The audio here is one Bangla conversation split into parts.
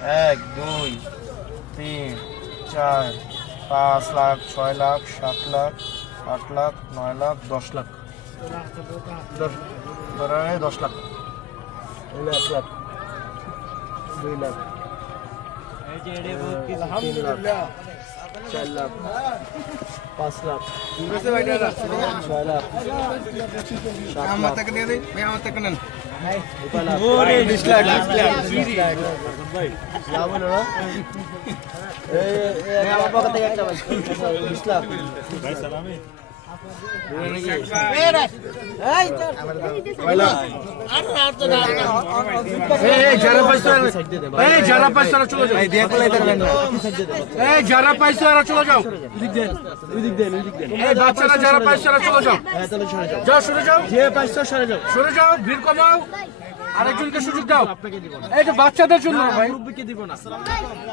1 2 3 4 5 লাখ 6 লাখ 7 লাখ 8 লাখ 9 লাখ 10 লাখ 10 লাখ 1 লাখ 2 লাখ 3 লাখ 4 লাখ 5 লাখ 6 লাখ 7 লাখ যারা পাইছো চলে যাও বাচ্চারা যারা পাইছো চলে যাও যাও সরে যাও যে পাইছো সরে যাও ভিড় কমাও আরেকজনকে সুযোগ দাও এই তো বাচ্চাদের জন্য ভাই মুরব্বিকে দিব না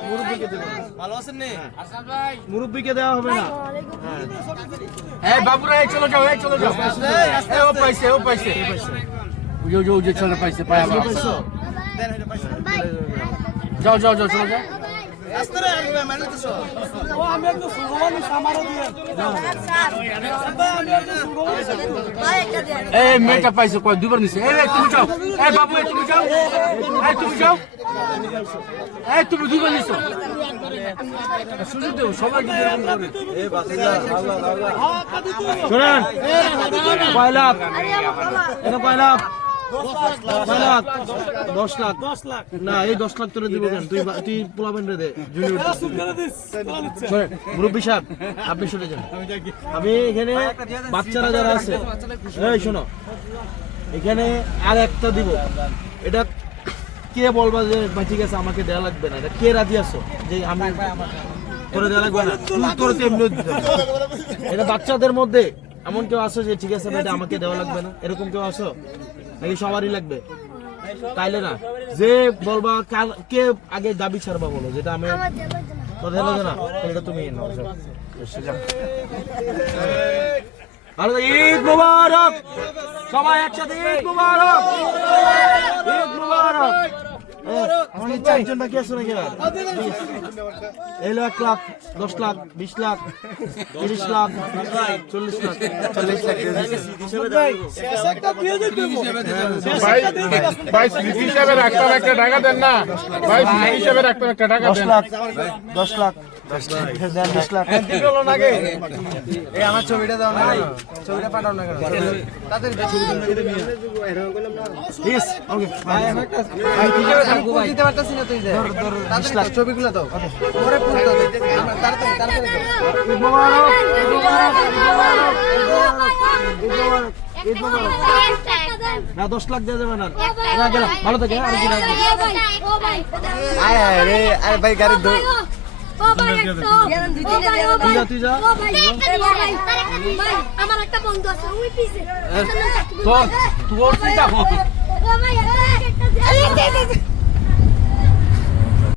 মুরব্বিকে দিব না ভালো আছেন নে আসাদ ভাই মুরব্বিকে দেওয়া হবে না এই বাবুরা এই চলে যাও ও পাইছে ও যে চলে পাইছে পায়া পাইছো যাও চলে যাও আস্তে আসবে মানে তো ও আমি একটু সুগমানি সামারো দিয়ে এই মেটা পাইছে কয় দুবার নিছে এই তুমি যাও এই বাবু তুমি যাও তুমি দুবার নিছো সুযোগ দাও সবাই দিবে এই বাতিজা শুনেন কয় লাখ এটা কয় লাখ 10 লাখ না এই 10 লাখ তোরে দিব কেন তুই পোলাবেন রে দে জুনিয়র মুরব্বি সাহেব আপনি শুনে যান আমি এখানে বাচ্চারা যারা আছে এই শোনো এখানে আর একটা দিব এটা কে বলবা যে ভাই ঠিক আছে আমাকে দেয়া লাগবে না এটা কে রাজি আছো যে আমি তোরে দেয়া লাগবে না তোরে তো এমনি দিতে এটা বাচ্চাদের মধ্যে এমন কেউ আছে যে ঠিক আছে ভাই এটা আমাকে দেওয়া লাগবে না এরকম কেউ আছো নাকি সবারই লাগবে তাইলে না যে বলবা কে আগে দাবি ছাড়বা বলো যেটা আমি কথা হলো না এটা তুমি নাও আরে ঈদ মুবারক সবাই একসাথে ঈদ মুবারক আমাদের চারজন বাকি আছে নাকি এই 1 লাখ 10 লাখ 20 লাখ 30 লাখ 40 লাখ 40 লাখ ভাই স্মৃতি হিসাবে রাখতে একটা টাকা দেন না ভাই স্মৃতি হিসাবে রাখতে একটা টাকা দেন 10 লাখ 20 লাখ দিলো নাকি এই আমার ছবিটা দাও না ছবিটা পাঠাও না কেন তাদের ইয়েস ওকে ভাই একটা আমি কোন দিতে পারতাছি না তুই দে 20 লাখ ছবিগুলো দাও পরে পুরো দাও আমরা তাড়াতাড়ি ঈদ মোবারক ঈদ মোবারক না 10 লাখ দিয়ে দেবেন না গেল ভালো থাকে আর কি আরে ভাই গাড়ি দো ও ভাই তুই যা আমার একটা বন্ধু আছে ওই পিছে তোর চিন্তা ও ভাই